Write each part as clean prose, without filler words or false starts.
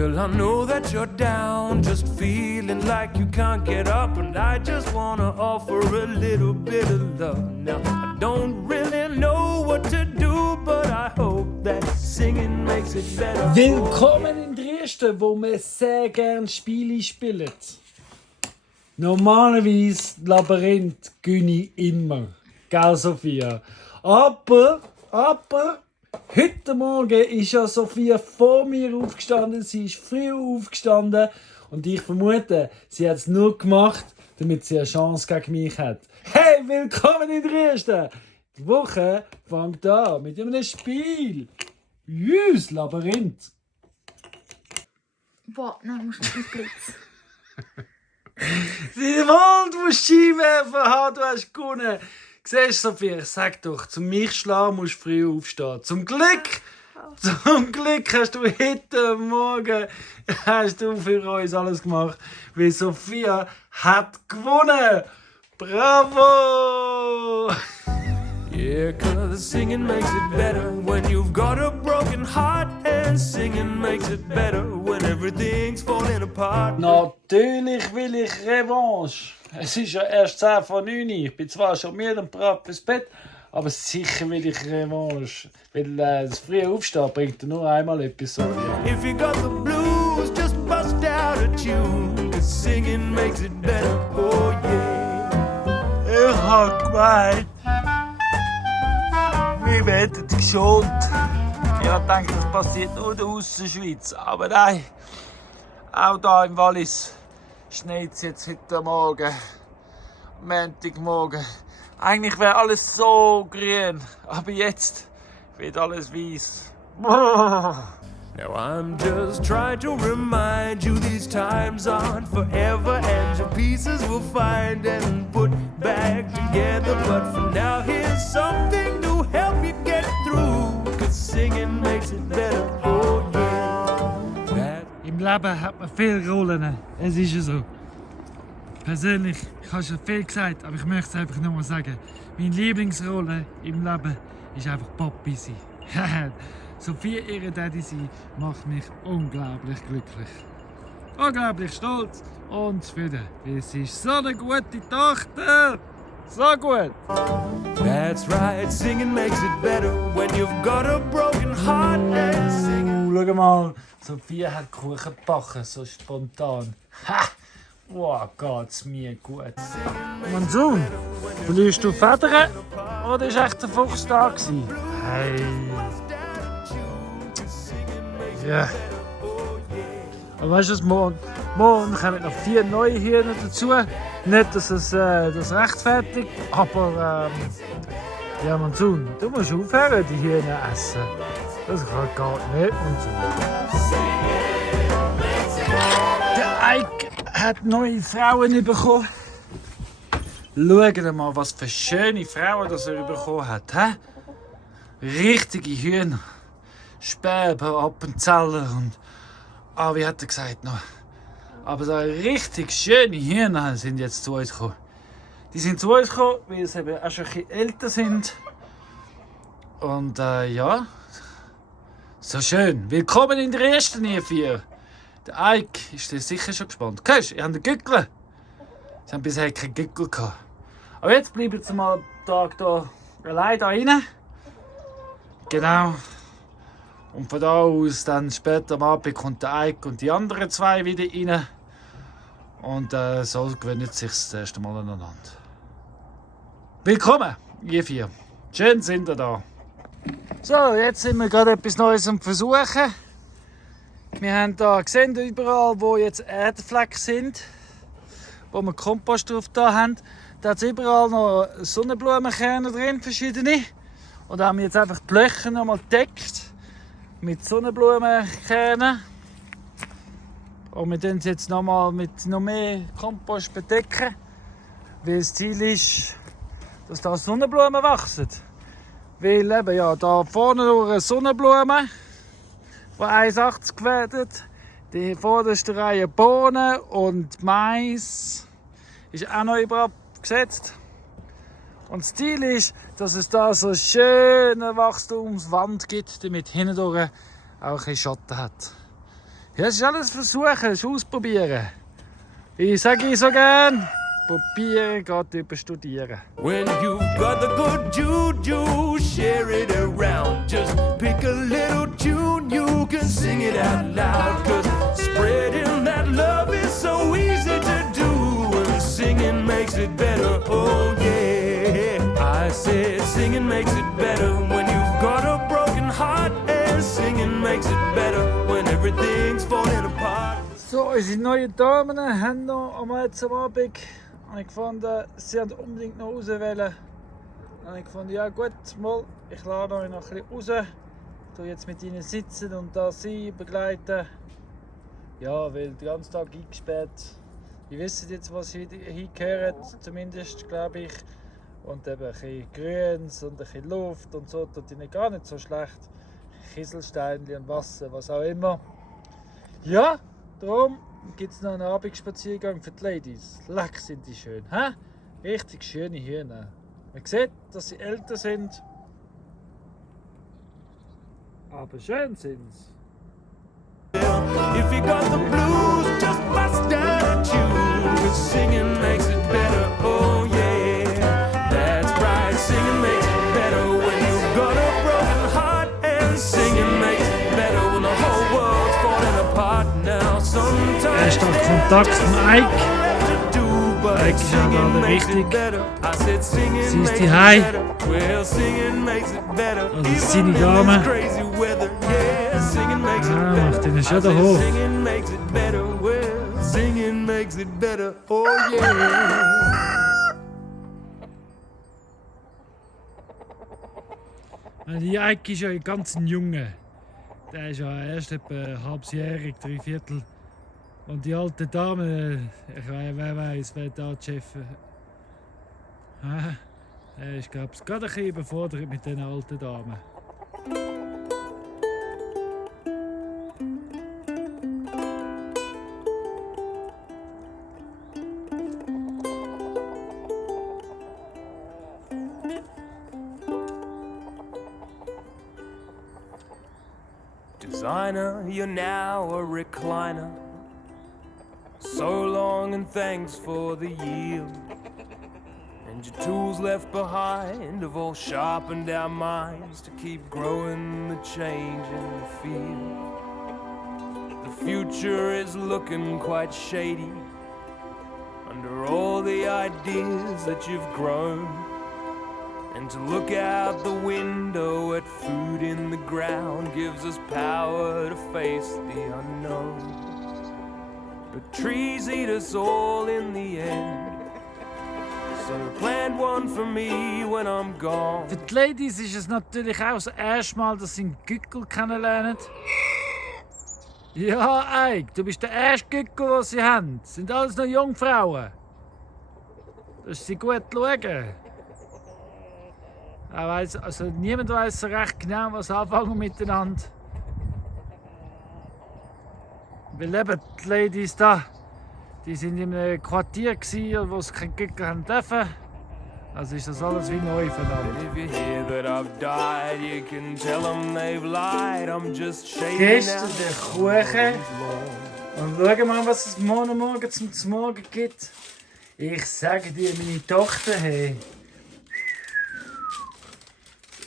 Well, I know that you're down, just feeling like you can't get up, and I just wanna offer a little bit of love. Now, I don't really know what to do, but I hope that singing makes it better. Willkommen in Dresden, wo wir sehr gerne Spiele spielen. Normalerweise Labyrinth gewinne ich immer. Gell, Sophia? Aber, heute Morgen ist ja Sophia vor mir aufgestanden. Sie ist früh aufgestanden. Und ich vermute, sie hat es nur gemacht, damit sie eine Chance gegen mich hat. Hey, willkommen in Dresden! Die Woche fängt an mit einem Spiel. Jüss, Labyrinth. Boah, nein, musst du nicht Blitz. Sie wollen, du musst Skiwerfen haben, du hast gewonnen. Siehst du, Sophia, sag doch, zum mich schlagen musst du früh aufstehen. Zum Glück hast du heute Morgen für uns alles gemacht, weil Sophia hat gewonnen. Bravo! Yeah, 'cause singing makes it better when you've got a broken heart, and singing makes it better when everything's falling apart. Natürlich will ich Revanche. Es ist ja erst 10 vor 9. Ich bin zwar schon müde und bereit fürs Bett, aber sicher will ich Revanche. Weil das frühe Aufstehen bringt nur einmal etwas so. If you got the blues, just bust out a tune, 'cause singing makes it better, oh yeah. Ich hab gemeint, wir werden geschont. Ich hab gedacht, das passiert nur in der Aussenschweiz. Aber nein, auch hier im Wallis schneit es jetzt heute Morgen, Montagmorgen. Eigentlich wäre alles so grün, aber jetzt wird alles weiß. Now I'm just trying to remind you these times aren't forever, and your pieces will find and put back together. But for now, here's something to help you get through, 'cause singing makes it better, oh yeah. Im Leben hat man viele Rollen. Es ist ja so. Persönlich, ich habe schon viel gesagt, aber ich möchte es einfach nochmal sagen. Meine Lieblingsrolle im Leben ist einfach Papi sein. Sophia, ihre Daddy sein, macht mich unglaublich glücklich. Unglaublich stolz und zufrieden. Sie ist so eine gute Tochter. So gut. That's right, singing makes it better when you've got a broken heart, and singing. Schau mal, Sophia hat Kuchen gebacken, so spontan. Ha! Wow, geht's mir gut. Mein Sohn, verlierst du Federn oder ist echt der Fuchs da gewesen? Hey. Ja. Aber weißt du was, morgen kommen noch 4 neue Hirne dazu. Nicht, dass es das rechtfertigt, aber ja, mein Sohn, du musst aufhören, die Hirne essen. Das geht nicht, mein Sohn. Der Ike hat neue Frauen bekommen. Schaut mal, was für schöne Frauen das er bekommen hat. He? Richtige Hühner. Späber, Appenzeller und... wie hat er gesagt noch? Aber so richtig schöne Hühner sind jetzt zu uns gekommen. Die sind zu uns gekommen, weil sie eben auch schon ein bisschen älter sind. Und ja, so schön. Willkommen in der ersten ihr 4. Der Ike ist sicher schon gespannt. Siehst du, ihr habt einen Gückel. Sie haben bisher keinen Gückel gehabt. Aber jetzt bleiben sie mal einen Tag hier allein da rein. Genau. Und von da aus, dann später am Abend, kommt der Ike und die anderen 2 wieder rein. Und so gewöhnen sie sich das erste Mal aneinander. Willkommen, ihr 4. Schön sind ihr da. So, jetzt sind wir gerade etwas Neues am Versuchen. Wir haben hier gesehen, überall, wo jetzt Erdflecken sind, wo wir Kompost drauf da haben, da hat es überall noch Sonnenblumenkerne drin, verschiedene. Und da haben wir jetzt einfach die Löcher noch mal gedeckt mit Sonnenblumenkernen. Und wir tun sie jetzt noch mal mit noch mehr Kompost bedecken, weil das Ziel ist, dass da Sonnenblumen wachsen. Weil eben, ja, da vorne nur eine Sonnenblume, die 1,80 werden. Die vorderste Reihe Bohnen und Mais ist auch noch überall gesetzt. Und das Ziel ist, dass es da so eine schöne Wachstumswand gibt, damit hindurch auch ein bisschen Schatten hat. Ja, es ist alles versuchen, es ist ausprobieren. Ich sage so gern, probieren geht über studieren. When you've got the good juju, share it around. Just pick a little tune, you can sing it out loud. 'Cause spreading that love is so easy to do. And singing makes it better, oh yeah. I said singing makes it better when you've got a broken heart. And singing makes it better when everything's falling apart. So, unsere neuen Damen haben noch einmal jetzt am Abend gefunden, sie haben unbedingt noch raus wollen. Dann habe ich gefunden, ja gut, mal, ich lade euch noch ein bisschen raus. Ich tue jetzt mit ihnen sitzen und da sie begleiten. Ja, weil den ganzen Tag eingesperrt. Die wissen jetzt, was sie hingehören, zumindest glaube ich. Und eben ein bisschen Grüns und ein bisschen Luft und so tut ihnen gar nicht so schlecht. Kieselsteinchen und Wasser, was auch immer. Ja, darum gibt es noch einen Abendspaziergang für die Ladies. Leck sind die schön, hä? Richtig schöne Hühner. Man sieht, dass sie älter sind. Aber schön sind sie. If you got the blues, just bust out a tune. 'Cause singing makes it better, oh yeah. That's right, singing makes it better when you've got a broken heart. And singing makes it better when the whole world's falling apart now. Sometimes Erster Kontakt zum Ike. Ike ist ja gerade richtig. Sie ist die Hai. Und das ist seine Dame. Ah, macht ihn schon da hoch. Die Ike ist ja ein ganz Junge. Der ist ja erst etwa halbjährig, 3/4. Und die alte Dame, wer weiß, wer da die Chef. Er ist, glaube ich, gerade ein bisschen überfordert mit diesen alten Damen. Designer, you're now a recliner. So long and thanks for the yield. And your tools left behind have all sharpened our minds to keep growing the change in the field. The future is looking quite shady under all the ideas that you've grown. And to look out the window at food in the ground gives us power to face the unknown. But trees eat us all in the end. So plant one for me when I'm gone. Für die Ladies ist es natürlich auch das erste Mal, dass sie einen Gückel kennenlernen. Ja, Ike, du bist der erste Gückel, den sie haben. Das sind alles noch Jungfrauen. Dass sie gut schauen. Also niemand weiß so recht genau, was anfangen miteinander. Weil eben die Ladies da, die sind in einem Quartier gsi, wo sie keinen Gückel haben dürfen. Also ist das alles wie neu voneinander. Gestern der Kuchen. Und schauen wir mal, was es morgen zum Morgen gibt. Ich sage dir, meine Tochter, hey.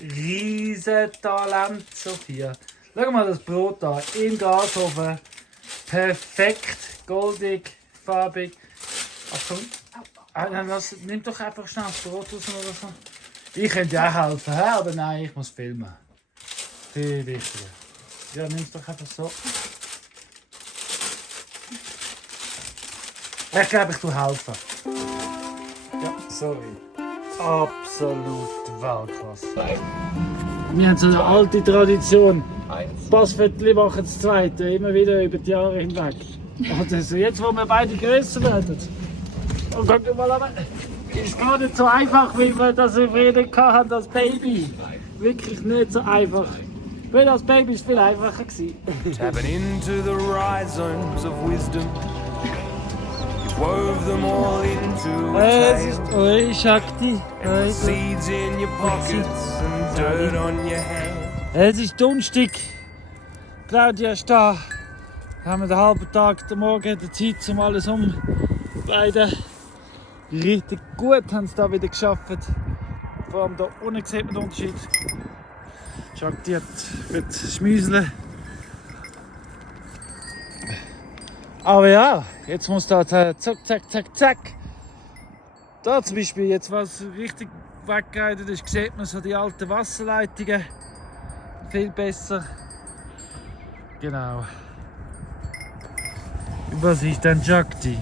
Riesentalent, Sophia. Schau mal das Brot an, im Gasofen. Perfekt, goldig, farbig. Achtung, nimm doch einfach schnell das Brot raus oder so. Ich könnte ja auch helfen, aber nein, ich muss filmen. Viel wichtiger. Ja, nimm es doch einfach so. Ich glaube, ich tue helfen. Ja, sorry. Absolut Weltklasse. Wir haben so eine alte Tradition. Passviertel machen das Zweite, immer wieder über die Jahre hinweg. Also jetzt, wo wir beide grösser werden. Und guck mal an, ist gar nicht so einfach, wie wir das früher hatten als Baby. Wirklich nicht so einfach. Weil als Baby war es viel einfacher. Tapping into the rhizomes of wisdom. Wove them all into a tale. Oi, Shakti. And the seeds in your pockets and dirt on your hands. Es ist Donnerstag. Claudia ist da. haben wir den halben Tag, den Morgen, die Zeit, um alles umzuleiten. Richtig gut haben sie da wieder geschafft. Vor allem hier unten sieht man den Unterschied. Jacques wird schmüseln. Aber ja, jetzt muss da zack, zack, zack, zack. Da zum Beispiel, jetzt was richtig weggeleitet ist, sieht man so die alten Wasserleitungen viel besser. Genau. Was ist denn, Jacques?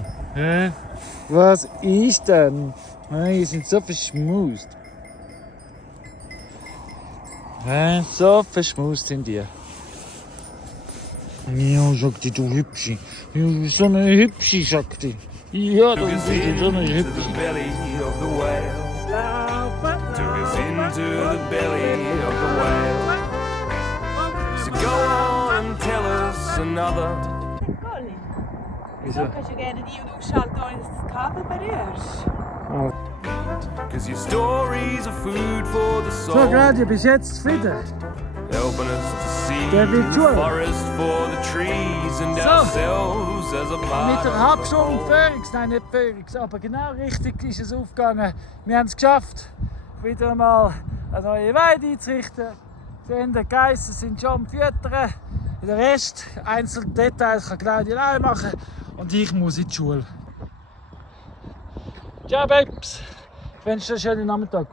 Was ist denn? Die sind so verschmust. So verschmust sind die. Ja, Jacques, du Hübsche. Ja, du bist so eine Hübsche, Jacques. Ja, du bist so eine Hübsche. Took us into the belly of the whale. So go on and tell us another. Colin, wieso kannst du gerne die und ausschalten, ohne dass du das Kabel berührst? Cause your stories are food for the So, soul. Claudia, bist du jetzt zufrieden? Helping us to see Der the Virtual. forest for the trees and So. ourselves as a part Mit der of Hauptstunde the whole. Phoenix, nein nicht Phoenix, aber genau richtig ist es aufgegangen. Wir haben es geschafft, wieder einmal eine neue Weide einzurichten. Sehen, die Geissen sind schon am Füttern. Den Rest, einzelne Details kann Claudia allein machen und ich muss in die Schule. Ciao Babes, ich wünsche dir einen schönen Nachmittag.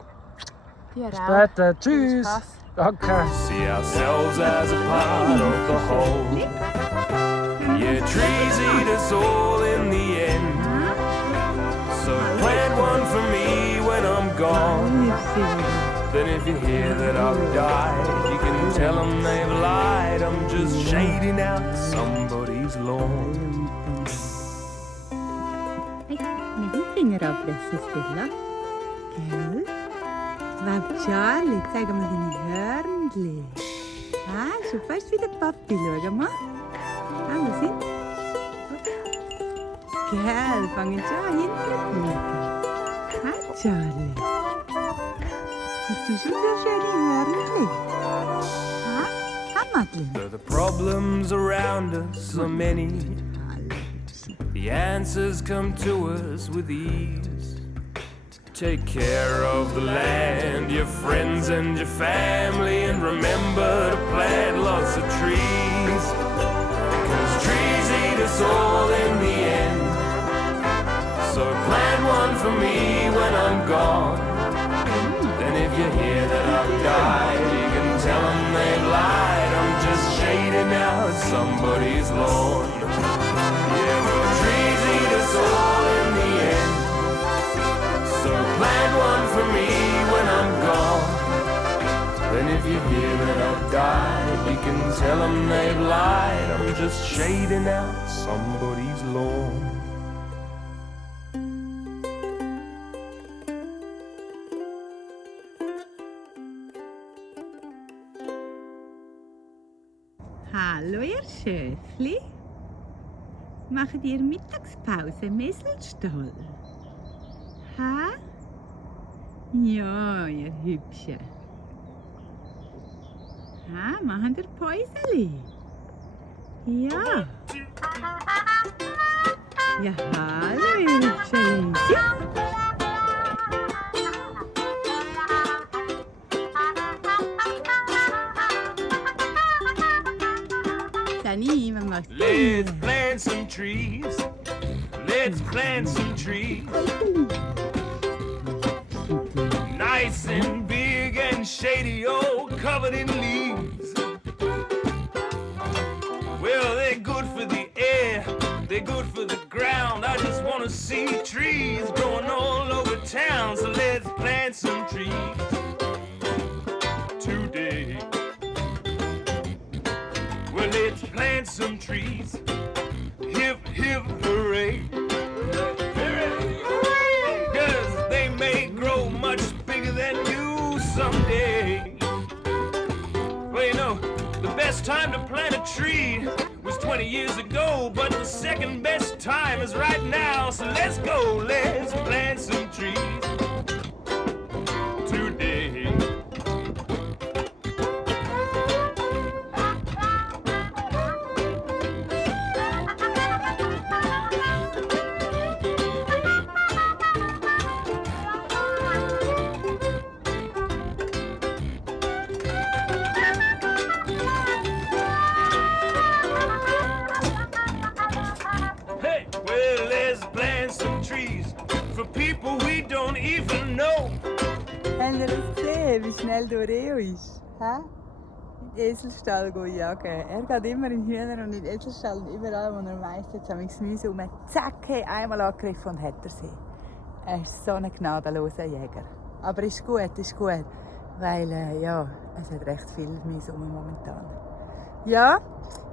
Ja, Später, tschüss. Spaß. Danke. See ourselves as a part of the whole. Yeah, trees eat us all in the end. So plant one for me when I'm gone. Then if you hear that I've died, you can tell them they've lied. I'm just shading out somebody's lawn. Mit dem Finger abpressen, Stella. Gell? Wow, Charlie, zeig mal deine Hörnchen. Ah, schon fast wie der Papi. Schau mal. Ah, wo sind sie? Gell, fangen schon an hinten zu fliegen. Ah, Charlie. Hast du schon so schöne Hörnchen? Ah, Madeleine. The problems around us are many. The answers come to us with ease. Take care of the land, your friends and your family, and remember to plant lots of trees. 'Cause trees eat us all in the end. So plant one for me when I'm gone. Then if you hear that I've died, you can tell them they've lied. I'm just shading out somebody's lawn. Yeah, well, trees eat us all in the end. So plant one for me when I'm gone. Then if you hear that I've died, you can tell them they've lied. I'm just shading out somebody's lawn. Hallo, ihr Schöfli. Macht ihr Mittagspause im Messelstall? Ha? Ja, ihr Hübsche. Ha, machen ihr Päuseli? Ja. Ja, hallo, ihr Hübschen. Dani, was machst du? Let's plant some trees. Let's plant some trees. Nice and big and shady, all covered in leaves. Well, they're good for the air, they're good for the ground. I just want to see trees growing all over town. So let's plant some trees today. Well, let's plant some trees. Hip, hip, hooray. 'Cause they may grow much bigger than you someday. Well, you know, the best time to plant a tree was 20 years ago, but the second best time is right now. So let's go, let's plant some trees today. Habt ihr das gesehen, wie schnell der Oreo ist? Hä? In den Eselstall jagen. Er geht immer in Hühner und in den Eselstall und überall, wo er meistens am Gemüse rum. Zack, hey, einmal angegriffen und hat er sie. Er ist so ein gnadenloser Jäger. Aber ist gut, weil ja, es hat recht viel Gemüse momentan. Ja,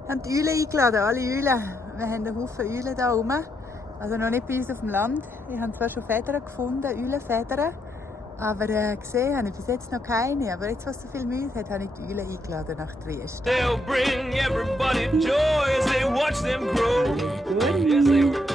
wir haben die Eulen eingeladen, alle Eulen. Wir haben einen Haufen Eulen hier rum. Also noch nicht bei uns auf dem Land. Ich habe zwar schon Federn gefunden, Eulenfedern. Aber gesehen habe ich bis jetzt noch keine. Aber jetzt, was so viel Mühe hat, habe ich die Eulen eingeladen nach Triest. They'll bring everybody joy as they watch them grow. Yes, they will.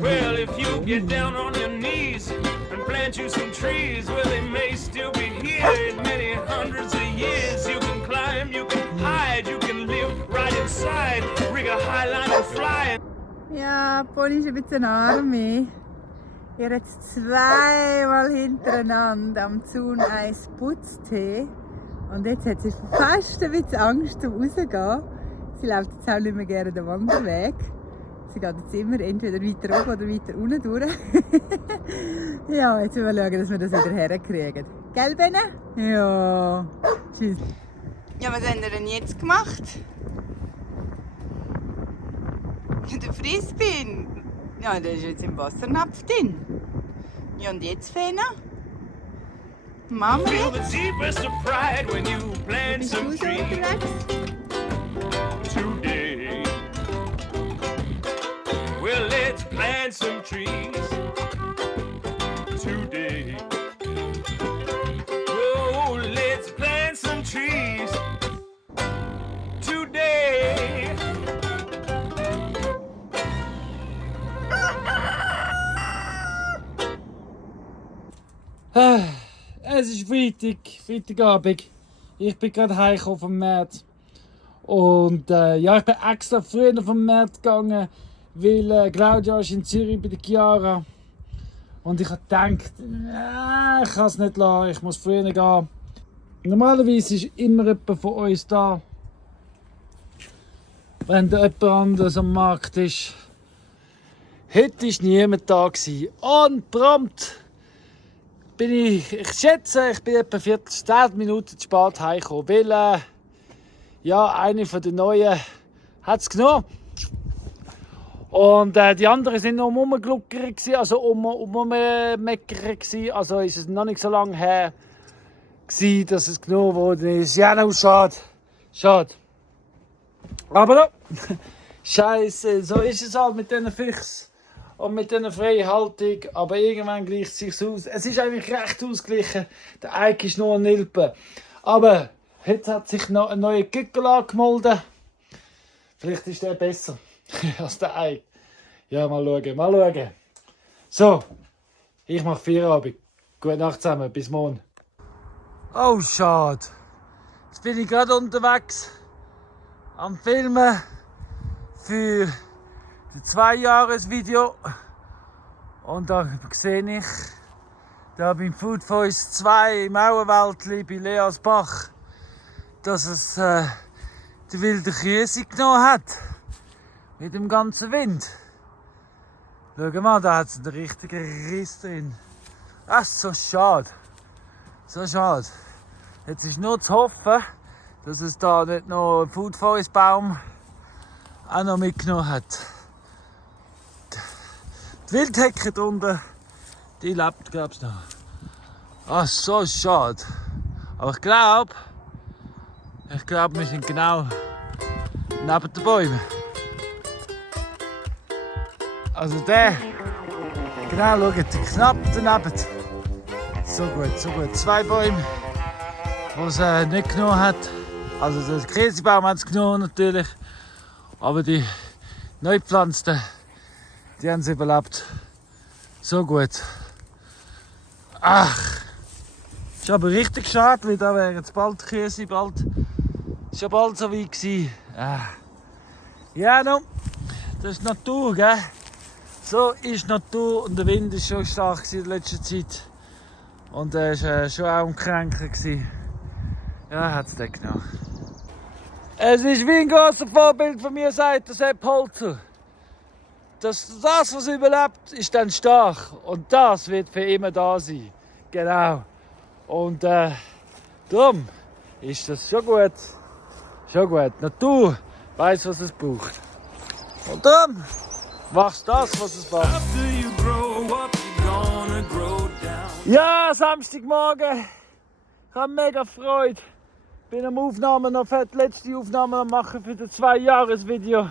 Well, if you get down on your knees and plant you some trees, well, they may still be here in many hundreds of years. You can climb, you can hide, you can live right inside, rig a highline and fly. Ja, Pony ist ein bisschen arme. Ihr hat zweimal hintereinander am Zaun Eis Putztee. Und jetzt hat sie fast ein bisschen Angst zum Rausgehen. Sie läuft jetzt auch nicht mehr gerne den Wanderweg. Sie geht jetzt immer entweder weiter oben oder weiter unten durch. Ja, jetzt müssen wir schauen, dass wir das wieder herkriegen. Gell, Benne? Ja. Tschüss. Ja, was haben wir denn jetzt gemacht? Der Frisbee. Ja, der ist jetzt im Wassernapf drin. Ja, und jetzt, Fena? Mama? Feel the deepest of pride when you plant Bist some du so trees unterwegs? today. Well, let's plant some trees today. Oh, let's plant some trees today. Es ist Freitagabend. Ich bin gerade heimgekommen vom Markt. Und ja, ich bin extra früher vom Markt gegangen, weil Claudia ist in Zürich bei der Chiara. Und ich habe gedacht, ich kann es nicht lassen, ich muss früher gehen. Normalerweise ist immer jemand von uns da, wenn da jemand anderes am Markt ist. Heute war niemand da. Und prompt bin ich schätze, ich bin etwa 10 Minuten zu spät heimgekommen, weil ja, eine von den Neuen hat es genommen. Und die anderen sind noch rumgegluckert, also rummeckert. Also ist es noch nicht so lange her, dass es genommen worden ist. Ja, no, schade. Aber no, Scheiße, so ist es halt mit diesen Fichs. Und mit dieser freien Haltung, aber irgendwann gleicht es sich aus. Es ist eigentlich recht ausgeglichen. Der Eik ist nur ein Nilpe. Aber heute hat sich noch ein neuer Gückel angemeldet. Vielleicht ist der besser als der Eik. Ja, mal schauen. So, ich mache Feierabend. Gute Nacht zusammen, bis morgen. Oh, schade. Jetzt bin ich gerade unterwegs am Filmen für das 2-Jahres-Video. Und da sehe ich, da beim Food Voice 2 im Auenwäldli bei Leasbach, dass es die wilde Küse genommen hat. Mit dem ganzen Wind. Schau mal, da hat es einen richtigen Riss drin. Das ist so schade. So schade. Jetzt ist nur zu hoffen, dass es da nicht noch einen Food Voice Baum auch noch mitgenommen hat. Die Wildhecke drunter, die lebt, glaube ich, noch. Ah, so schade. Aber ich glaube, wir sind genau neben den Bäumen. Also der, genau, schaut, knapp daneben. So gut. 2 Bäume, die es nicht genommen hat. Also der Käsebaum hat es genommen natürlich. Aber die Neupflanzten, die haben es überlebt. So gut. Ach, ist aber richtig schade, weil da wäre jetzt bald Käse, ist ja bald so weit gewesen. Ja, no, das ist Natur, gell? So ist Natur und der Wind war schon stark in letzter Zeit. Und er war schon auch am Kränken. Ja, hat es den genommen. Es ist wie ein grosses Vorbild von mir, sagt der Sepp Holzer. Das, was überlebt, ist dann stark. Und das wird für immer da sein. Genau. Und darum ist das schon gut. Schon gut. Die Natur weiss, was es braucht. Und darum machst du das, was es braucht. After you grow up, you're gonna grow down. Ja, Samstagmorgen. Ich habe mega Freude. Ich bin am Aufnahmen noch für die letzte Aufnahme am machen für das 2-Jahres-Video.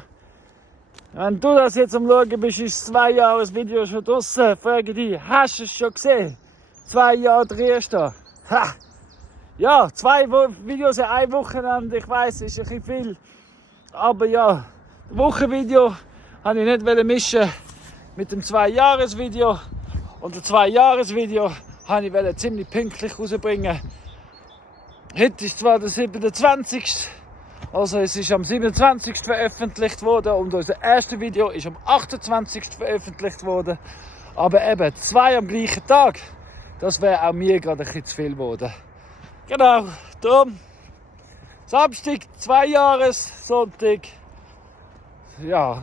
Wenn du das jetzt am Schauen bist, ist das 2-Jahres-Video schon draussen. Frage dich, hast du es schon gesehen? 2 Jahre drehst du. Ha! Ja, 2 Videos in einer Wochenende, ich weiss, ist ein bisschen viel. Aber ja, das Wochenvideo wollte ich nicht mischen mit dem 2-Jahres-Video. Und das 2-Jahres-Video wollte ich ziemlich pünktlich rausbringen. Heute ist zwar der 27. Also es ist am 27. veröffentlicht worden und unser erstes Video ist am 28. veröffentlicht worden. Aber eben 2 am gleichen Tag, das wäre auch mir gerade ein bisschen zu viel geworden. Genau, darum Samstag, 2 Jahres, Sonntag, ja,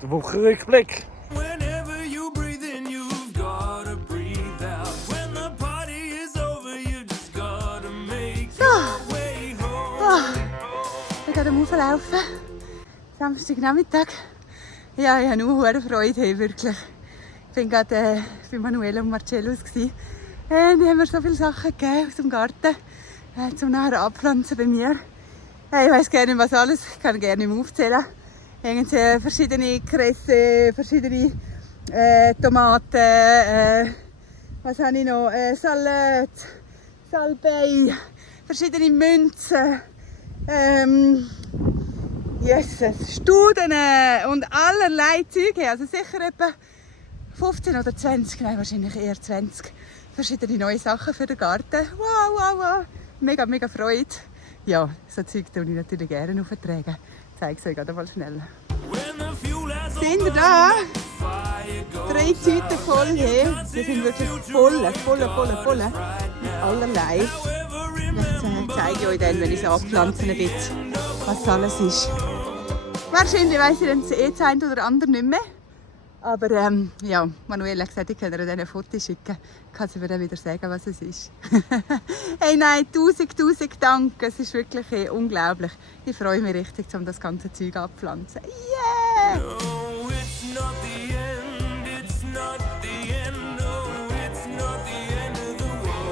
der Wochenrückblick. Whenever you breathe in, you've gotta breathe out. When the party is over, you just gotta make your way home. Ich gehe am Auflaufen. Samstagnachmittag. Ja, ich habe nur hohe Freude, hey, wirklich. Ich war gerade bei Manuela und Marcellus. Die haben mir so viele Sachen gegeben aus dem Garten zum nachher abpflanzen bei mir. Ich weiss gerne nicht, was alles. Ich kann gerne nicht mehr aufzählen. Irgendwie verschiedene Kresse, verschiedene Tomaten, was habe ich noch? Salat, Salbei, verschiedene Münzen. Jesus, Studen und allerlei Zeug. Also sicher etwa 15 oder 20, nein, wahrscheinlich eher 20 verschiedene neue Sachen für den Garten. Wow, wow, wow. Mega, mega Freude. Ja, so Zeug tue ich natürlich gerne auftragen. Ich zeige es euch gerade mal schnell. Seht ihr da? 3 Tüten voll hier. Die sind wirklich voll. Mit allerlei. Jetzt zeige ich euch dann, wenn ich es abpflanzen ein bisschen, was alles ist. Wahrscheinlich weiss ich dann das eine oder andere nicht mehr. Aber ja, Manuela hat gesagt, ich kann ihr dann ein Foto schicken. Kann sie mir dann wieder sagen, was es ist. Hey, nein, 1000 Dank. Es ist wirklich unglaublich. Ich freue mich richtig, um das ganze Zeug abzupflanzen. Yeah! No, it's not the end, it's not the end, no, it's not the end of the world.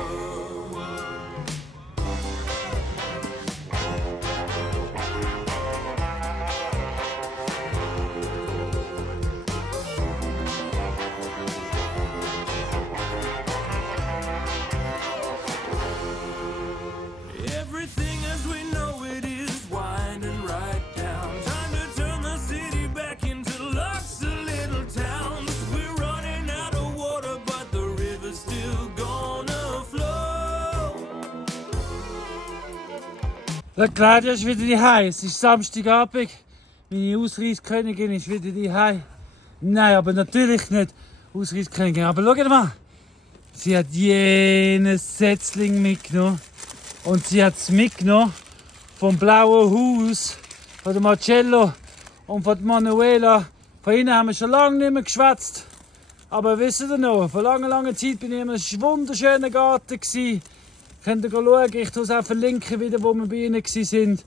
Everything as we know it is winding right down. Time to turn the city back into lots of little towns. We're running out of water, but the river's still gonna flow. Der Claudia ist wieder daheim. Es ist Samstagabend. Meine Ausreiskönigin ist wieder daheim. Nein, aber natürlich nicht Ausreiskönigin. Aber schaut mal. Sie hat jenes Setzling mitgenommen. Und sie hat es mitgenommen vom blauen Haus, von der Marcello und von der Manuela. Von ihnen haben wir schon lange nicht mehr geschwätzt. Aber wisst ihr noch, vor langer Zeit bin ich in einem wunderschönen Garten gsi. Könnt ihr schauen, ich tue es auch verlinken, wieder, wo wir bei ihnen waren.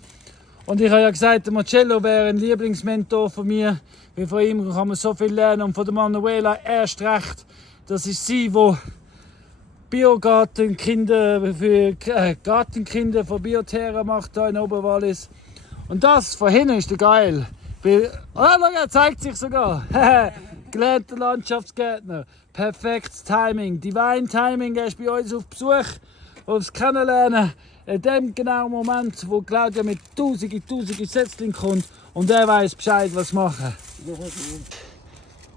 Und ich habe ja gesagt, der Marcello wäre ein Lieblingsmentor von mir. Weil von ihm kann man so viel lernen. Und von der Manuela erst recht. Das ist sie, die Biogartenkinder für Gartenkinder von Bioterra macht hier in Oberwallis. Und das von hinten ist geil. Er zeigt sich sogar. Gelernter Landschaftsgärtner. Perfektes Timing. Divine Timing. Er ist bei uns auf Besuch, aufs Kennenlernen. In dem genauen Moment, wo Claudia mit tausende Setzlinge kommt und er weiß Bescheid, was machen.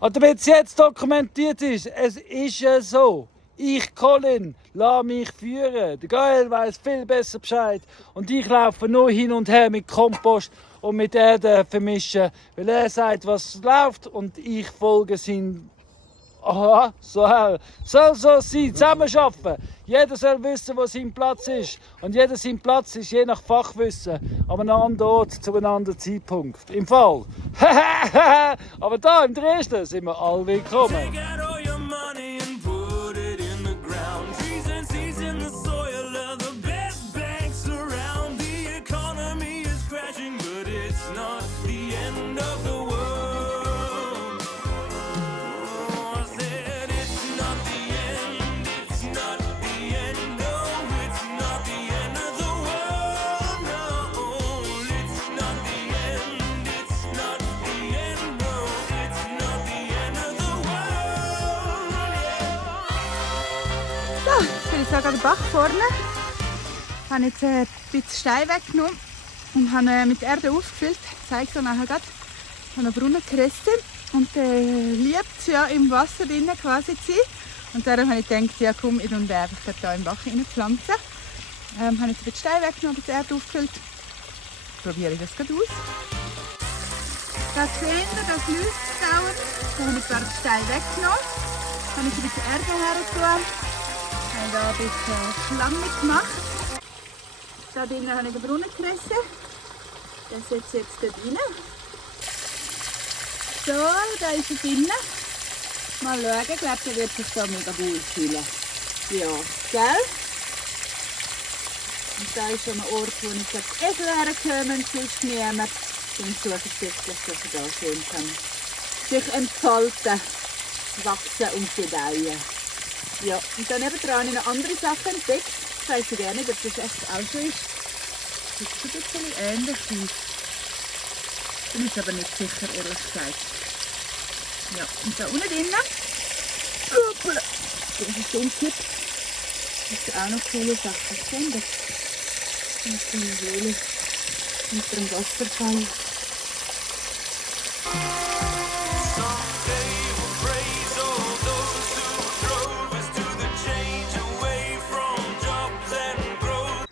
Und damit es jetzt dokumentiert ist, es ist ja so. Ich, Colin, lass mich führen. Der Gael weiss viel besser Bescheid. Und ich laufe nur hin und her mit Kompost und mit Erde vermischen. Weil er sagt, was läuft und ich folge sein. Aha, so soll so sein, zusammenarbeiten. Jeder soll wissen, wo sein Platz ist. Und jeder sein Platz ist je nach Fachwissen an einem anderen Ort zu einem anderen Zeitpunkt. Im Fall. Aber da im Dresden sind wir alle willkommen. Take out all your money and put it in the ground. Trees and seeds in the soil an den Bach vorne. Ich habe jetzt ein bisschen Stein weggenommen und habe mit Erde aufgefüllt. Ich zeige es euch nachher gerade. Ich habe einen Brunnen gerissen und liebt es ja im Wasser drinnen quasi zu sein. Und darum habe ich gedacht, ja komm, ich tue den einfach hier im Bach reinpflanzen. Habe jetzt ein bisschen Stein weggenommen, ein bisschen Erde aufgefüllt. Probiere ich das gerade aus. Das seht ihr, das leuchtet dauernd. Da habe ich zwar den Stein weggenommen. Dann habe ich ein bisschen Erde hergetan. Habe da ein bisschen schlammig gemacht. Da drinnen habe ich den Brunnen gerissen. Den setze ich jetzt dort rein. So, da ist er drinnen. Mal schauen, ich glaube, der wird sich da mega wohl fühlen. Ja, gell? Und da ist schon ein Ort, wo ich glaube, Esel herkommen, sonst niemand. Dann suche ich jetzt, dass er da schön kann sich entfalten, wachsen und gedeihen. Ja, und dann nebenan habe ich noch andere Sachen entdeckt. Ich weiss gar nicht, ob das echt auch so ist. Das sieht ein bisschen ähnlich aus. Bin ich aber nicht sicher, ehrlich gesagt. Ja, und da unten drinnen, das ist umgekippt. Das ist auch noch coole Sachen. Sehen das? Eine kleine Höhle unter dem Wasserfall.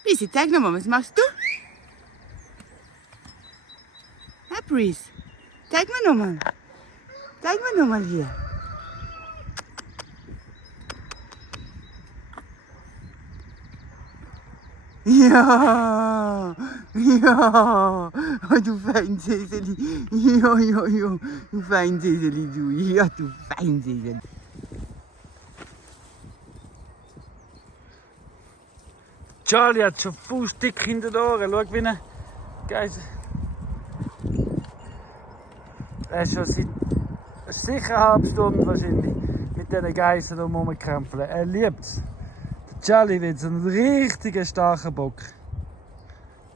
Breezy, zeig nochmal, was machst du? Hey Breeze, zeig mir nochmal. Zeig mir nochmal hier. Ja, ja, oh, du Feinseseli. Ja, ja, ja, du Feinseseli, du. Ja, du Feinseseli. Charlie hat schon fußdick hinter den Ohren. Schau, wie ein Geist. Er ist schon seit sicher eine halbe Stunde wahrscheinlich mit diesen Geistern rumkämpfen. Er liebt es. Der Charlie wird so ein richtiger starker Bock.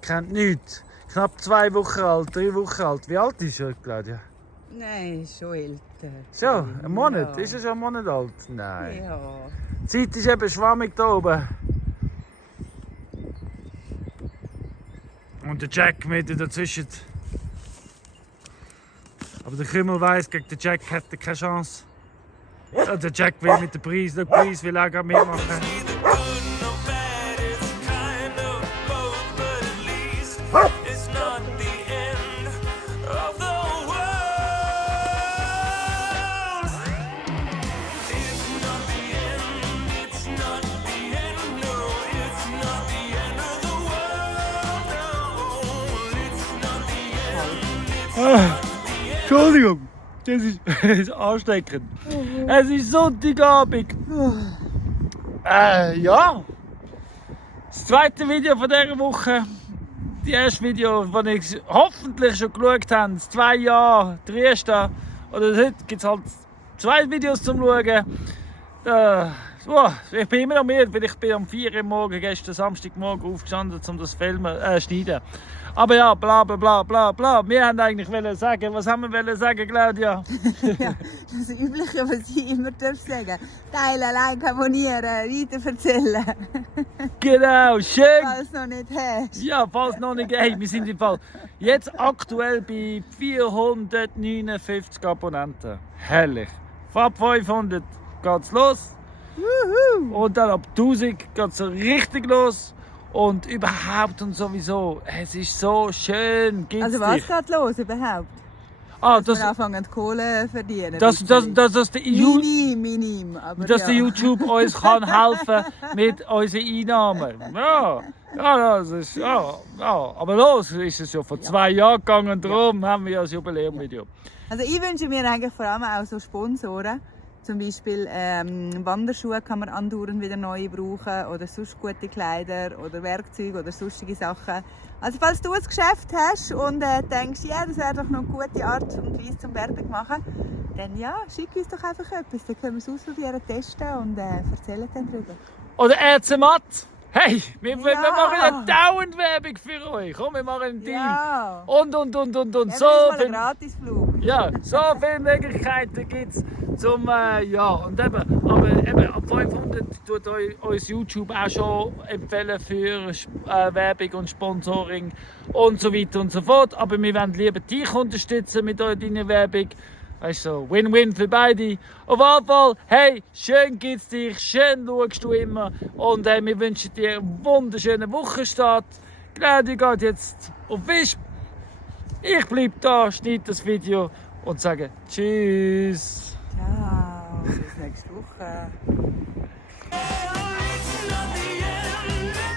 Kennt nichts. Knapp 2 Wochen alt, 3 Wochen alt. Wie alt ist er, Claudia? Nein, schon älter. Schon? Ein Monat? Ja. Ist er schon einen Monat alt? Nein. Ja. Die Zeit ist eben schwammig da oben. Und der Jack mit dazwischen. Aber der Kümmel weiss, gegen den Jack hat er keine Chance. Ja, der Jack will mit der Preis, der Preis will auch mitmachen. Entschuldigung, das ist ansteckend. Es ist Sonntagabend. Ja. Das zweite Video von dieser Woche. Das erste Video, das ich hoffentlich schon geschaut habe. 2 Jahre, der erste. Oder heute gibt es halt 2 Videos zum Schauen. Ich bin immer noch müde, weil ich bin um 4 Uhr morgens, gestern Samstagmorgen aufgestanden, um das schneiden. Aber ja, bla bla bla bla bla. Wir haben eigentlich sagen, was haben wir sagen, Claudia? Ja, das Übliche, was ich immer sagen darf. Teilen, liken, abonnieren, weiterverzählen. Genau, schön. Falls du noch nicht hast. Ja, falls noch nicht. Hey, wir sind im Fall jetzt aktuell bei 459 Abonnenten. Herrlich. Ab 500 geht's los. Wuhu. Und dann ab 1000 geht's so richtig los. Und überhaupt und sowieso, es ist so schön. Gibt's Also was dich. geht los überhaupt? Das, Wir anfangen Kohle verdienen. dass der Minim, aber dass ja. der YouTube uns kann helfen mit unseren Einnahmen. Ja, das ist, ja. Aber los ist es ja vor 2 Jahren gegangen, darum haben wir ja das Jubiläum-Video. Also ich wünsche mir eigentlich vor allem auch so Sponsoren. Zum Beispiel Wanderschuhe kann man andauernd wieder neu brauchen oder sonst gute Kleider oder Werkzeuge oder sonstige Sachen. Also falls du ein Geschäft hast und denkst, ja, das wäre doch noch eine gute Art und Weise zum Werbung machen, dann ja, schick uns doch einfach etwas. Dann können wir es ausprobieren, testen und erzählen dann darüber. Oder RC Matt. Hey, wir Ja. machen eine dauernd Werbung für euch. Komm, wir machen einen Deal. Ja. Und Ja, so das ist mal viel. ein Gratisflug. Ja, so viele Möglichkeiten gibt es zum, ja, und eben, aber eben, ab 500 tut uns YouTube auch schon empfehlen für Werbung und Sponsoring und so weiter und so fort. Aber wir wollen lieber dich unterstützen mit deiner Werbung. Weißt du, so Win-Win für beide. Auf jeden Fall, hey, schön geht's dich, schön schaust du immer und wir wünschen dir einen wunderschönen Wochenstart. Claudia geht jetzt auf Fisch. Ich bleibe da, schneide das Video und sage Tschüss. Ciao, bis nächste Woche. It's not the end.